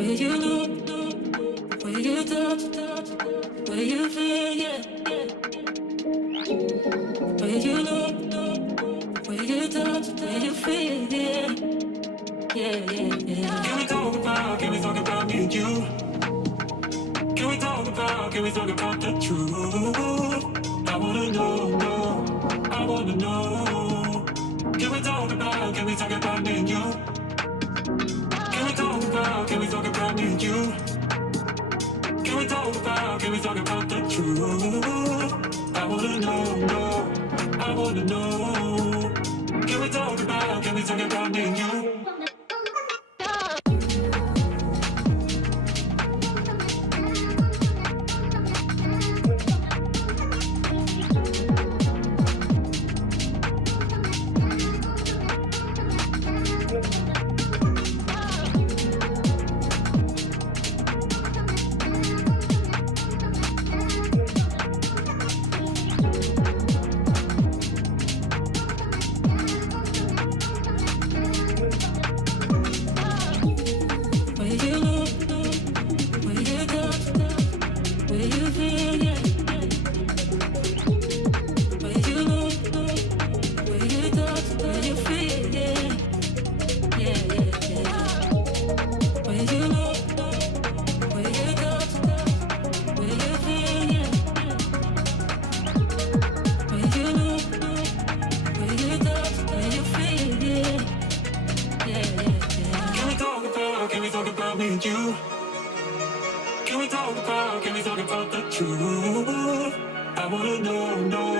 Will you look? Will you touch? Will you feel? Yeah. Will you look? Will you touch? Will you feel? Yeah. Yeah. Can we talk about me and you? Can we talk about the truth? I wanna know, I wanna know. Can we talk about me and you? Can we talk about me and you? Can we talk about the truth? I wanna know, I wanna know. Can we talk about me and you? Can we talk about the truth? I wanna know,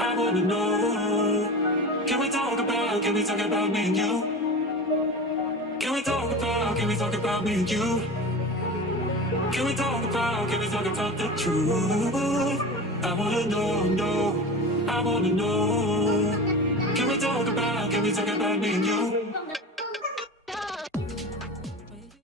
I wanna know. Can we talk about me and you? Can we talk about me and you? Can we talk about the truth? I wanna know, I wanna know. Can we talk about me and you?